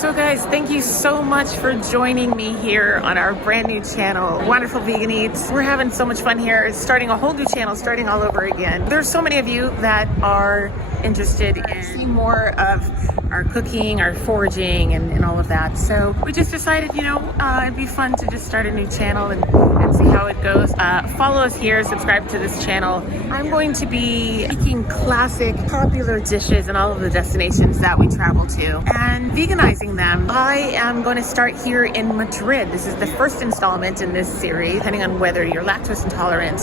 So guys, thank you so much for joining me here on our brand new channel, Wonderful Vegan Eats. We're having so much fun here, starting a whole new channel, starting all over again. There's so many of you that are interested in seeing more of our cooking, our foraging, and all of that. So we just decided, it'd be fun to just start a new channel and see how it goes. Follow us here, subscribe to this channel. I'm going to be making classic, popular dishes in all of the destinations that we travel to and veganizing them. I am going to start here in Madrid. This is the first installment in this series. Depending on whether you're lactose intolerant,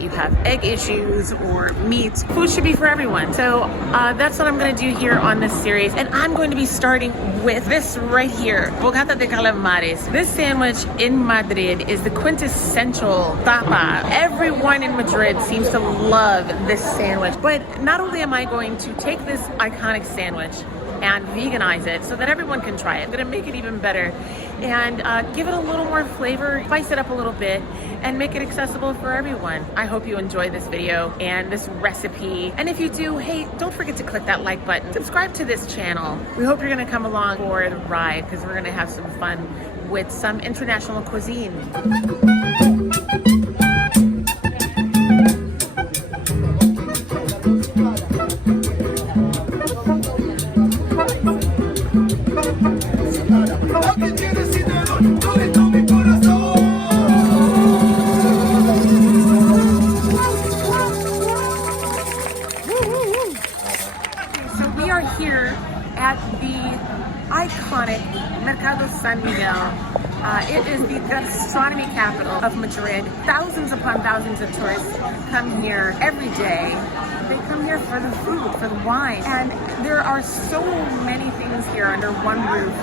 you have egg issues or meat, food should be for everyone. So that's what I'm going to do here on this series. And I'm going to be starting with this right here, bocata de calamares. This sandwich in Madrid is the quintessential tapa. Everyone in Madrid seems to love this sandwich. But not only am I going to take this iconic sandwich and veganize it so that everyone can try it, I'm gonna make it even better and give it a little more flavor, spice it up a little bit, and make it accessible for everyone. I hope you enjoy this video and this recipe. And if you do, hey, don't forget to click that like button. Subscribe to this channel. We hope you're gonna come along for the ride because we're gonna have some fun with some international cuisine. Iconic Mercado San Miguel. It is the gastronomy capital of Madrid. Thousands upon thousands of tourists come here every day. They come here for the food, for the wine, and there are so many things here under one roof.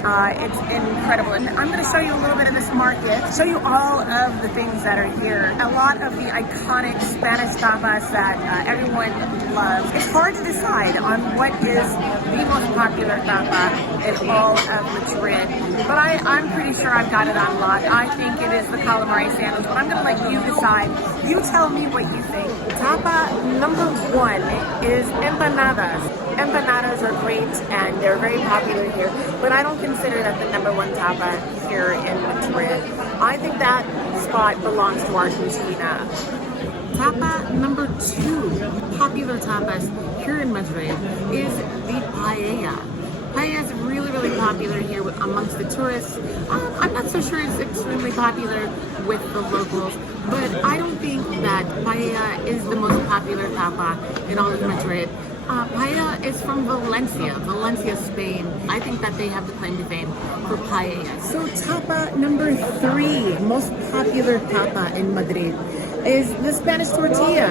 It's incredible. And I'm going to show you a little bit of this market, show you all of the things that are here. A lot of the iconic Spanish tapas that everyone loves. It's hard to decide on what is the most popular tapa in all of Madrid, but I'm pretty sure I've got it on lock. I think it is the calamari sandwich, but I'm going to let you decide. You tell me what you think. Tapa number one is empanadas. Empanadas are great and they're very popular here, but I don't consider that the number one tapa here in Madrid. I think that spot belongs to Argentina. Tapa number two, popular tapas here in Madrid, is the paella. Paella is really, really popular here amongst the tourists. I'm not so sure it's extremely popular with the locals, but I don't think that paella is the most popular tapa in all of Madrid. Paella is from Valencia, Spain. I think that they have the claim to fame for paella. So tapa number three, most popular tapa in Madrid, is the Spanish tortilla.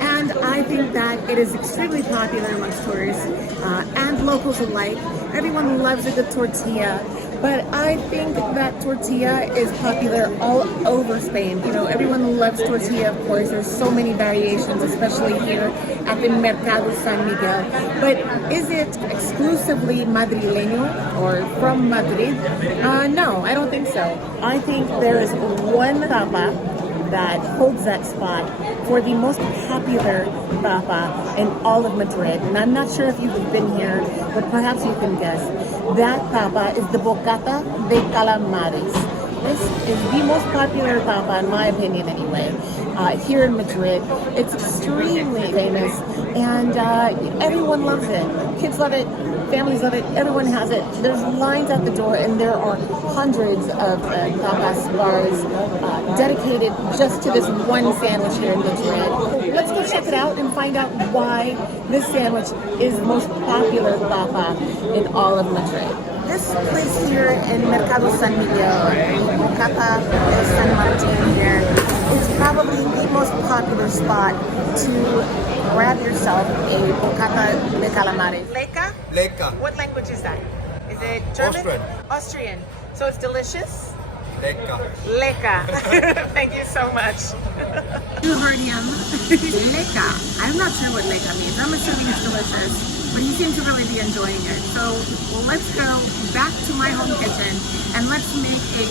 And I think that it is extremely popular amongst tourists and locals alike. Everyone loves a good tortilla. But I think that tortilla is popular all over Spain. Everyone loves tortilla, of course. There's so many variations, especially here at the Mercado San Miguel. But is it exclusively madrileño or from Madrid? No, I don't think so. I think there is one tapa that holds that spot for the most popular tapa in all of Madrid. And I'm not sure if you've been here, but perhaps you can guess. That tapa is the bocata de calamares. This is the most popular tapa, in my opinion anyway, here in Madrid. It's extremely famous and everyone loves it. Kids love it, families love it, everyone has it. There's lines at the door and there are hundreds of tapas bars dedicated just to this one sandwich here in Madrid. Let's go check it out and find out why this sandwich is the most popular tapa in all of Madrid. This place here in Mercado San Miguel, Bocata de San Martin here, is probably the most popular spot to grab yourself a bocata de calamares. Leca? Leca. What language is that? Is it German? Austrian. Austrian. So it's delicious? Leca. Leca. Thank you so much. You heard him. Leca. I'm not sure what leca means. I'm assuming it's delicious, but you seem to really be enjoying it. So let's go back to my home kitchen and let's make a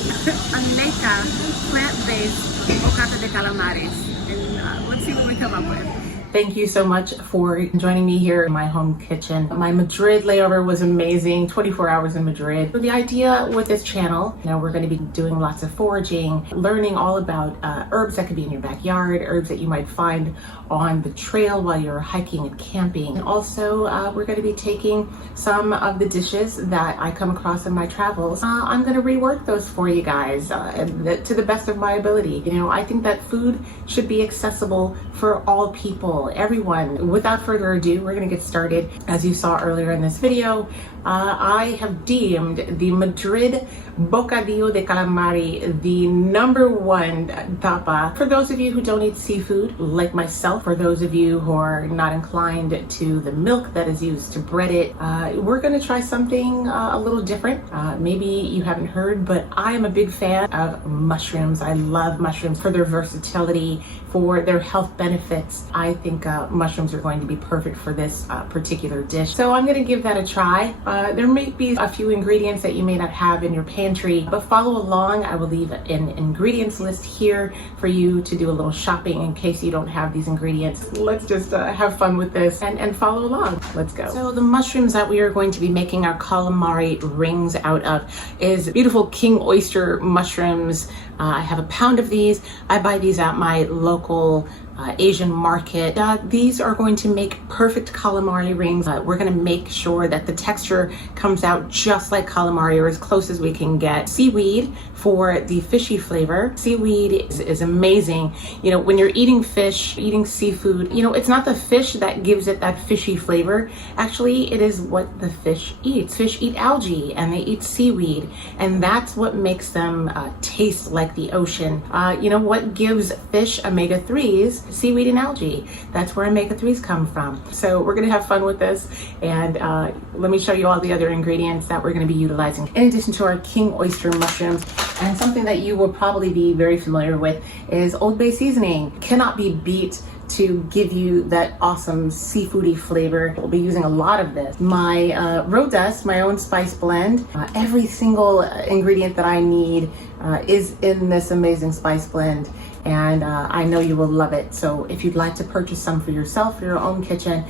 leca plant-based bocata de calamares. And let's see what we come up with. Thank you so much for joining me here in my home kitchen. My Madrid layover was amazing, 24 hours in Madrid. So the idea with this channel, we're going to be doing lots of foraging, learning all about herbs that could be in your backyard, herbs that you might find on the trail while you're hiking and camping. And also, we're going to be taking some of the dishes that I come across in my travels. I'm going to rework those for you guys to the best of my ability. I think that food should be accessible for all people. Everyone. Without further ado, we're going to get started. As you saw earlier in this video, I have deemed the Madrid Bocadillo de Calamari the #1 tapa. For those of you who don't eat seafood, like myself, for those of you who are not inclined to the milk that is used to bread it, we're going to try something a little different. Maybe you haven't heard, but I am a big fan of mushrooms. I love mushrooms for their versatility, for their health benefits. I think mushrooms are going to be perfect for this particular dish. So I'm going to give that a try. There may be a few ingredients that you may not have in your pantry, but follow along. I will leave an ingredients list here for you to do a little shopping in case you don't have these ingredients. Let's just have fun with this and follow along. Let's go. So the mushrooms that we are going to be making our calamari rings out of is beautiful king oyster mushrooms. I have a pound of these. I buy these at my local Asian market. These are going to make perfect calamari rings. We're going to make sure that the texture comes out just like calamari, or as close as we can get. Seaweed for the fishy flavor. Seaweed is amazing. When you're eating fish, eating seafood, it's not the fish that gives it that fishy flavor. Actually, it is what the fish eats. Fish eat algae and they eat seaweed, and that's what makes them taste like the ocean. What gives fish omega-3s? Seaweed and algae. That's where omega-3s come from. So we're going to have fun with this, and let me show you all the other ingredients that we're going to be utilizing in addition to our king oyster mushrooms. And something that you will probably be very familiar with is Old Bay seasoning. Cannot be beat to give you that awesome seafoody flavor. We'll be using a lot of this. My road dust, my own spice blend. Every single ingredient that I need is in this amazing spice blend, and I know you will love it. So if you'd like to purchase some for yourself, for your own kitchen,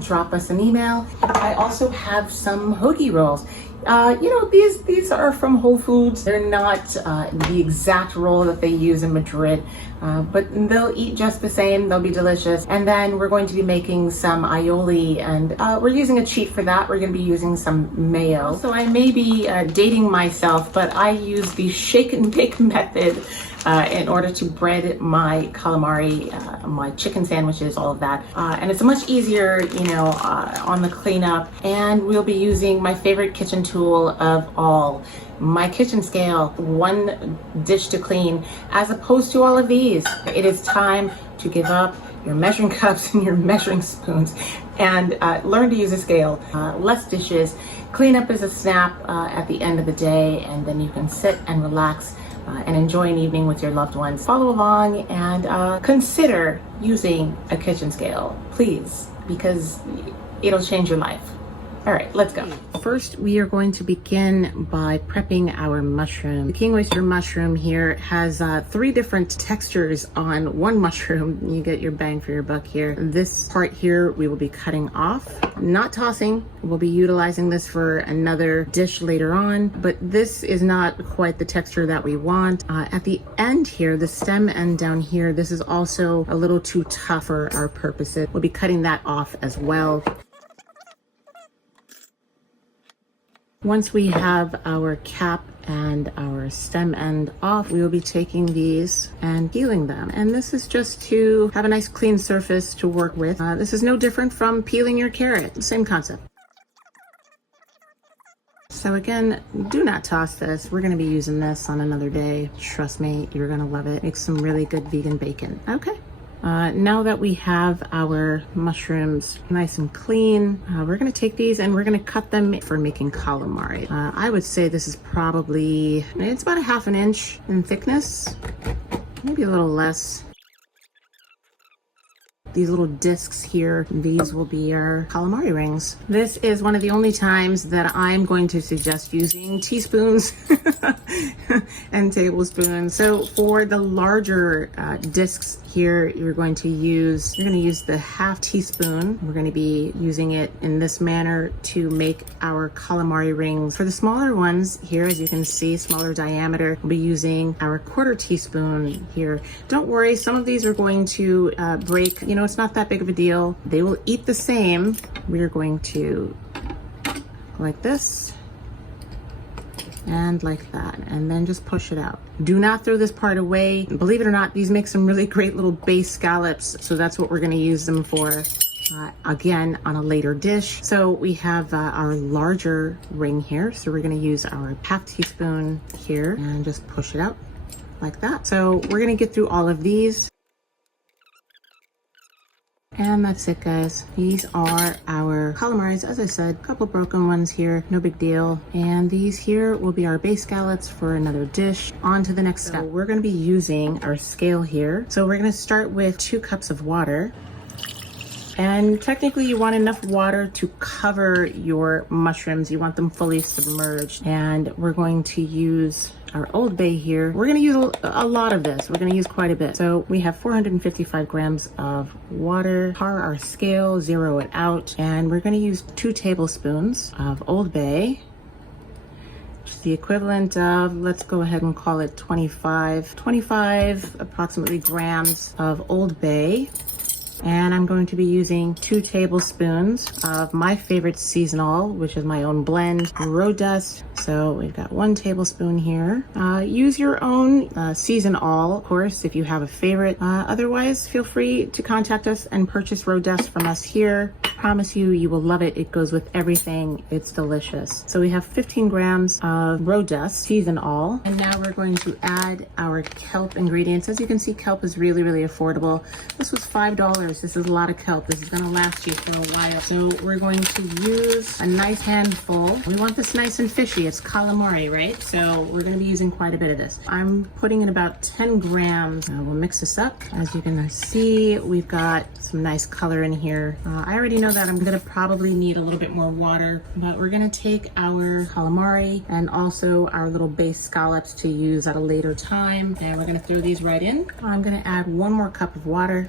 drop us an email. I also have some hoagie rolls. These are from Whole Foods. They're not the exact roll that they use in Madrid, but they'll eat just the same. They'll be delicious. And then we're going to be making some aioli, and we're using a cheat for that. We're going to be using some mayo. So I may be dating myself, but I use the shake and bake method in order to bread my calamari, my chicken sandwiches, all of that. And it's much easier, on the cleanup. And we'll be using my favorite kitchen tool of all, my kitchen scale, one dish to clean, as opposed to all of these. It is time to give up your measuring cups and your measuring spoons and learn to use a scale. Less dishes. Cleanup is a snap at the end of the day, and then you can sit and relax and enjoy an evening with your loved ones. Follow along and consider using a kitchen scale, please, because it'll change your life. All right, let's go. First, we are going to begin by prepping our mushroom. The king oyster mushroom here has 3 different textures on one mushroom. You get your bang for your buck here. This part here we will be cutting off, not tossing. We'll be utilizing this for another dish later on, but this is not quite the texture that we want. At the end here, the stem end down here, this is also a little too tough for our purposes. We'll be cutting that off as well. Once we have our cap and our stem end off, we will be taking these and peeling them. And this is just to have a nice clean surface to work with. This is no different from peeling your carrot, same concept. So again, do not toss this. We're gonna be using this on another day. Trust me, you're gonna love it. Makes some really good vegan bacon. Okay. Now that we have our mushrooms nice and clean, we're going to take these and we're going to cut them for making calamari. I would say this is probably, it's about 1/2 inch in thickness, maybe a little less. these little discs here. These will be our calamari rings. This is one of the only times that I'm going to suggest using teaspoons and tablespoons. So for the larger discs here, you're going to use the half teaspoon. We're going to be using it in this manner to make our calamari rings. For the smaller ones here, as you can see, smaller diameter, we'll be using our quarter teaspoon here. Don't worry, some of these are going to break. You know, it's not that big of a deal. They will eat the same. We're going to like this and like that, and then just push it out. Do not throw this part away. Believe it or not, these make some really great little base scallops, so that's what we're going to use them for. Again, on a later dish. So we have our larger ring here, so we're going to use our half teaspoon here and just push it out like that. So we're going to get through all of these. And that's it, guys. These are our calamaris. As I said, a couple broken ones here, no big deal. And these here will be our base scallops for another dish. On to the next step. We're going to be using our scale here. So we're going to start with 2 cups of water. And technically you want enough water to cover your mushrooms. You want them fully submerged. And we're going to use our Old Bay here. We're going to use a lot of this. We're going to use quite a bit. So we have 455 grams of water. Par our scale, zero it out. And we're going to use 2 tablespoons of Old Bay. Which is the equivalent of, let's go ahead and call it 25 approximately grams of Old Bay. And I'm going to be using 2 tablespoons of my favorite seasonal, which is my own blend, road dust. So we've got 1 tablespoon here. Use your own season all, of course, if you have a favorite. Otherwise, feel free to contact us and purchase road dust from us here. Promise you, you will love it. It goes with everything. It's delicious. So we have 15 grams of road dust, season all. And now we're going to add our kelp ingredients. As you can see, kelp is really, really affordable. This was $5. This is a lot of kelp. This is gonna last you for a while. So we're going to use a nice handful. We want this nice and fishy. It's calamari, right? So we're gonna be using quite a bit of this. I'm putting in about 10 grams. We'll mix this up. As you can see, we've got some nice color in here. I already know that I'm gonna probably need a little bit more water, but we're gonna take our calamari and also our little base scallops to use at a later time. And we're gonna throw these right in. I'm gonna add 1 more cup of water.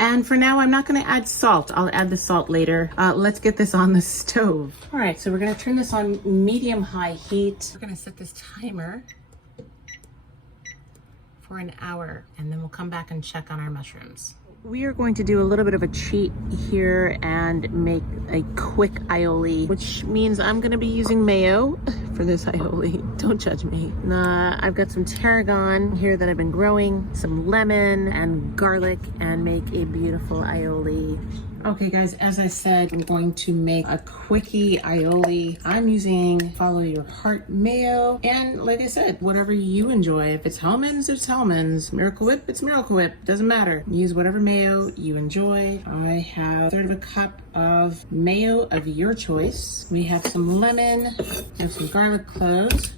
And for now, I'm not gonna add salt. I'll add the salt later. Let's get this on the stove. All right, so we're gonna turn this on medium-high heat. We're gonna set this timer for an hour, and then we'll come back and check on our mushrooms. We are going to do a little bit of a cheat here and make a quick aioli, which means I'm gonna be using mayo for this aioli. Don't judge me. I've got some tarragon here that I've been growing, some lemon and garlic, and make a beautiful aioli. Okay guys, as I said, I'm going to make a quickie aioli. I'm using Follow Your Heart mayo, and like I said, whatever you enjoy. If it's Hellmann's, it's Hellmann's. Miracle Whip, it's Miracle Whip. Doesn't matter. Use whatever mayo you enjoy. I have 1/3 of a cup of mayo of your choice. We have some lemon, we have some garlic cloves,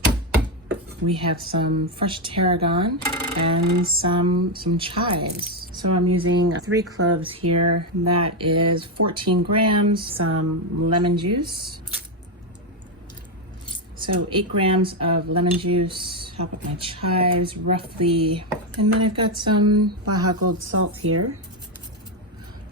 we have some fresh tarragon, and some chives. So I'm using 3 cloves here. That is 14 grams, some lemon juice. So 8 grams of lemon juice, top of my chives roughly. And then I've got some Baja Gold salt here.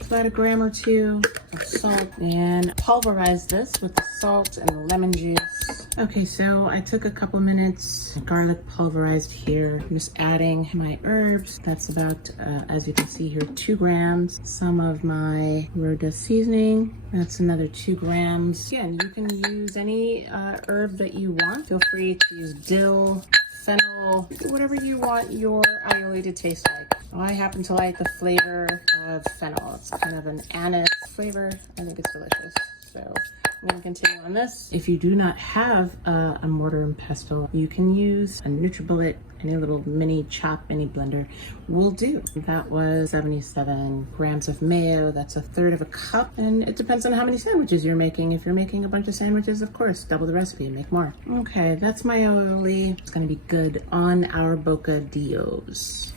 About 1 gram or 2 of salt, and pulverize this with the salt and the lemon juice. Okay, so I took a couple minutes, garlic pulverized here. I'm just adding my herbs. That's about, as you can see here, 2 grams. Some of my road dust seasoning. That's another 2 grams. Again, you can use any herb that you want. Feel free to use dill, fennel, whatever you want your aioli to taste like. I happen to like the flavor of fennel. It's kind of an anise flavor. I think it's delicious. So I'm gonna continue on this. If you do not have a mortar and pestle, you can use a NutriBullet, any little mini blender will do. That was 77 grams of mayo. That's 1/3 of a cup. And it depends on how many sandwiches you're making. If you're making a bunch of sandwiches, of course, double the recipe and make more. Okay, that's my aioli. It's gonna be good on our bocadillos.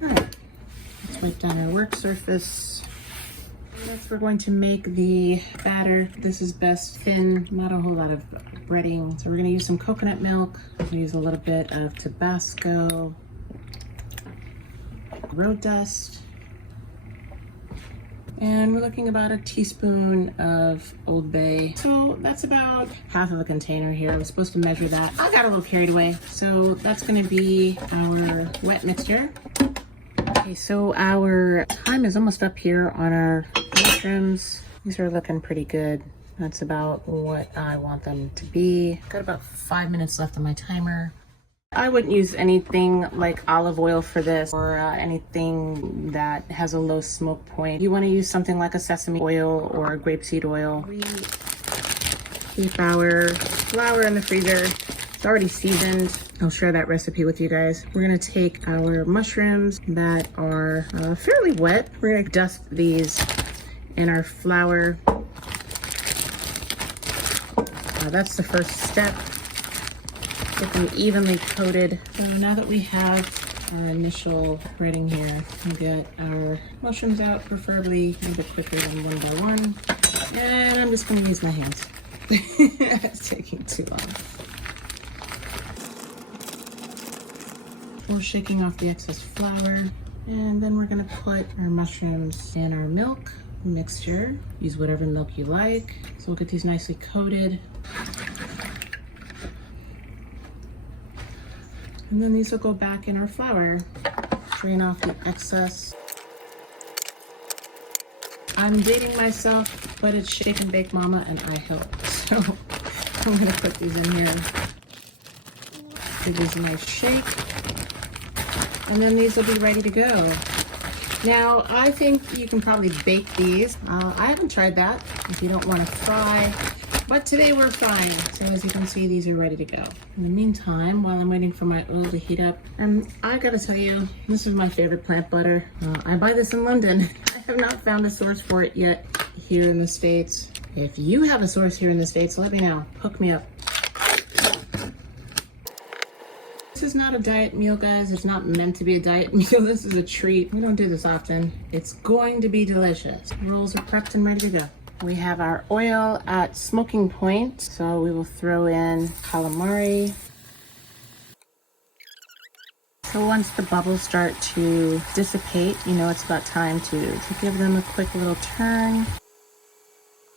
All right, let's Wipe down our work surface. Next, we're going to make the batter. This is best thin, not a whole lot of breading. So we're gonna use some coconut milk. We'll use a little bit of Tabasco, road dust, and we're looking about a teaspoon of Old Bay. So that's about half of a container here. I was supposed to measure that. I got a little carried away. So that's gonna be our wet mixture. Okay, so our time is almost up here on our mushrooms. These are looking pretty good. That's about what I want them to be. Got about 5 minutes left on my timer. I wouldn't use anything like olive oil for this, or anything that has a low smoke point. You want to use something like a sesame oil or a grapeseed oil. We keep our flour in the freezer. It's already seasoned. I'll share that recipe with you guys. We're gonna take our mushrooms that are fairly wet. We're gonna dust these in our flour. That's the first step. Get them evenly coated. So now that we have our initial breading here, we get our mushrooms out, preferably a bit quicker than one by one. And I'm just gonna use my hands. It's taking too long. We're shaking off the excess flour, and then we're gonna put our mushrooms in our milk mixture. Use whatever milk you like. So we'll get these nicely coated. And then these will go back in our flour. Drain off the excess. I'm dating myself, but it's Shake and Bake Mama and I help. So I'm gonna put these in here. Give these a nice shake. And then these will be ready to go. Now, I think you can probably bake these. I haven't tried that if you don't want to fry, but today we're frying. So as you can see, these are ready to go. In the meantime, while I'm waiting for my oil to heat up, I gotta tell you, this is my favorite plant butter. I buy this in London. I have not found a source for it yet here in the States. If you have a source here in the States, let me know. Hook me up. This is not a diet meal, guys. It's not meant to be a diet meal. This is a treat. We don't do this often. It's going to be delicious. Rolls are prepped and ready to go. We have our oil at smoking point, so we will throw in calamari. So once the bubbles start to dissipate, you know it's about time to give them a quick little turn.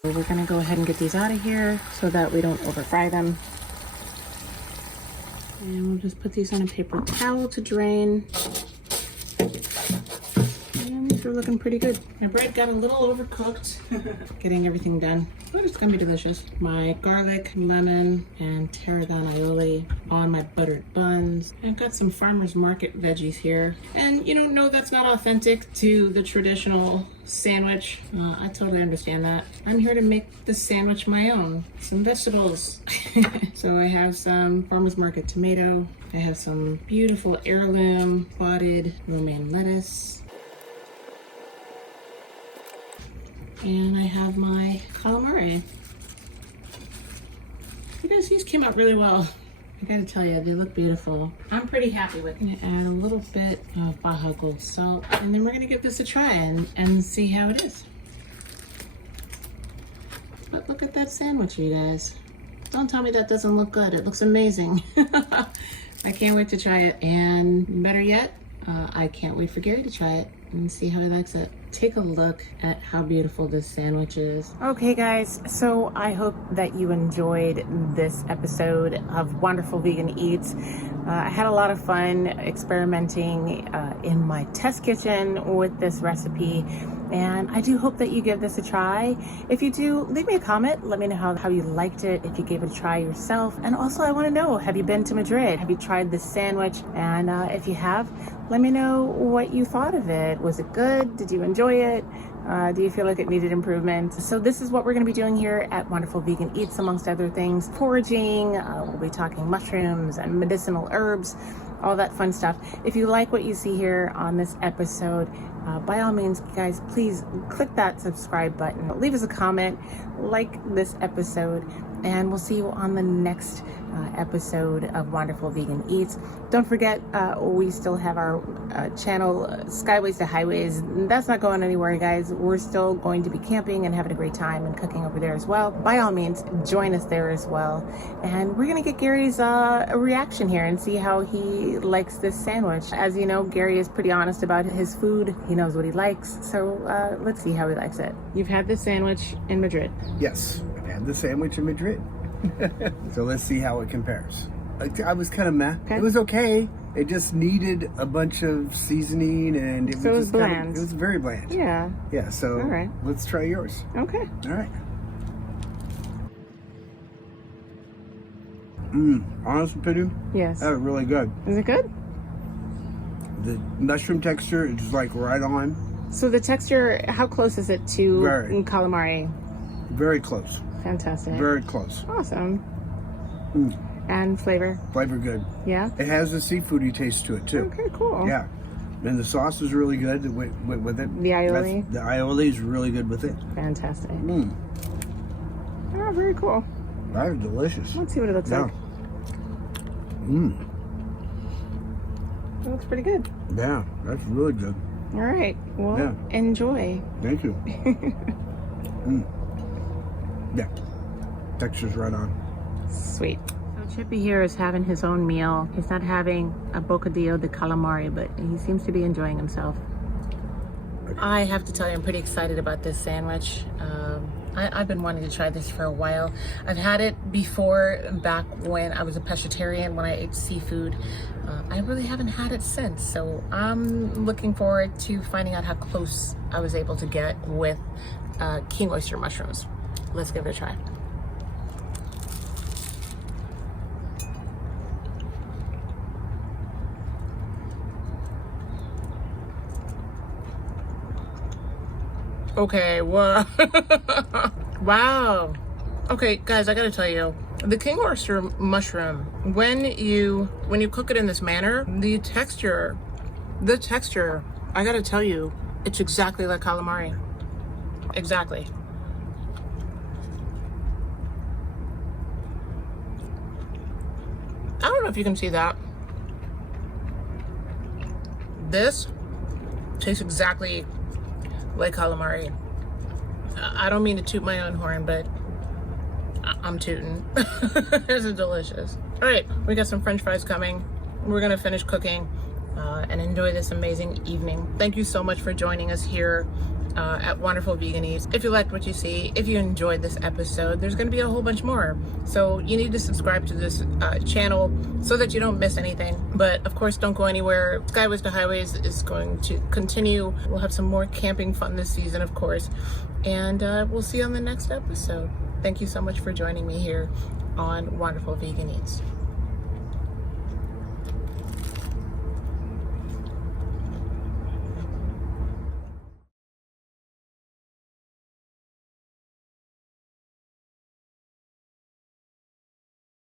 We're gonna go ahead and get these out of here so that we don't over fry them. And we'll just put these on a paper towel to drain. And these are looking pretty good. My bread got a little overcooked, getting everything done, but it's gonna be delicious. My garlic, lemon, and tarragon aioli on my buttered buns. I've got some farmer's market veggies here. And you don't know that's not authentic to the traditional sandwich. I totally understand that. I'm here to make the sandwich my own. Some vegetables. So I have some farmer's market tomato. I have some beautiful heirloom potted romaine lettuce. And I have my calamari. You guys, these came out really well. I gotta tell you, they look beautiful. I'm pretty happy with it. I'm gonna add a little bit of Baja Gold salt, and then we're gonna give this a try and see how it is. But look at that sandwich, you guys. Don't tell me that doesn't look good. It looks amazing. I can't wait to try it. And better yet, I can't wait for Gary to try it and see how he likes it. Take a look at how beautiful this sandwich is. Okay guys, so I hope that you enjoyed this episode of Wonderful Vegan Eats. I had a lot of fun experimenting in my test kitchen with this recipe, and I do hope that you give this a try. If you do, leave me a comment. Let me know how you liked it, if you gave it a try yourself. And also I want to know, have you been to Madrid? Have you tried this sandwich? And if you have, let me know what you thought of it. Was it good? Did you enjoy it? Do you feel like it needed improvement? So this is what we're going to be doing here at Wonderful Vegan Eats, amongst other things. Foraging, we'll be talking mushrooms and medicinal herbs, all that fun stuff. If you like what you see here on this episode, by all means, guys, please click that subscribe button. Leave us a comment, like this episode, and we'll see you on the next episode of Wonderful Vegan Eats. Don't forget, we still have our channel, Skyways to Highways. That's not going anywhere, guys. We're still going to be camping and having a great time and cooking over there as well. By all means, join us there as well. And we're gonna get Gary's reaction here and see how he likes this sandwich. As you know, Gary is pretty honest about his food. He knows what he likes. So let's see how he likes it. You've had this sandwich in Madrid. Yes, I've had the sandwich in Madrid. So let's see how it compares. I was kind of meh. Okay. It was okay. It just needed a bunch of seasoning, and it was just bland. it was very bland. Yeah. Yeah. So all right, let's try yours. Okay. All right. Honest opinion. Yes. That was really good. Is it good? The mushroom texture is just like right on. So the texture, how close is it to calamari? Very close. Fantastic. Very close. Awesome. And flavor? Flavor good. Yeah? It has a seafoody taste to it too. Okay, cool. Yeah. And the sauce is really good with it. The aioli? The aioli is really good with it. Fantastic. Oh, very cool. That is delicious. Let's see what it looks like. It looks pretty good. Yeah, that's really good. All right. Well, enjoy. Thank you. Yeah. Texture's right on. Sweet. So Chippy here is having his own meal. He's not having a bocadillo de calamari, but he seems to be enjoying himself. I have to tell you, I'm pretty excited about this sandwich. I've been wanting to try this for a while. I've had it before, back when I was a pescatarian, when I ate seafood. I really haven't had it since, so I'm looking forward to finding out how close I was able to get with king oyster mushrooms. Let's give it a try. Okay, wow. Wow. Okay, guys, I gotta tell you, the king oyster mushroom, when you cook it in this manner, the texture, I gotta tell you, it's exactly like calamari. Exactly. I don't know if you can see that. This tastes exactly like calamari. I don't mean to toot my own horn, but I'm tooting. This is delicious. All right, we got some French fries coming. We're gonna finish cooking and enjoy this amazing evening. Thank you so much for joining us here at Wonderful Vegan Eats. If you liked what you see, if you enjoyed this episode, there's gonna be a whole bunch more. So you need to subscribe to this channel so that you don't miss anything. But of course, don't go anywhere. Skyways to Highways is going to continue. We'll have some more camping fun this season, of course. And we'll see you on the next episode. Thank you so much for joining me here on Wonderful Vegan Eats.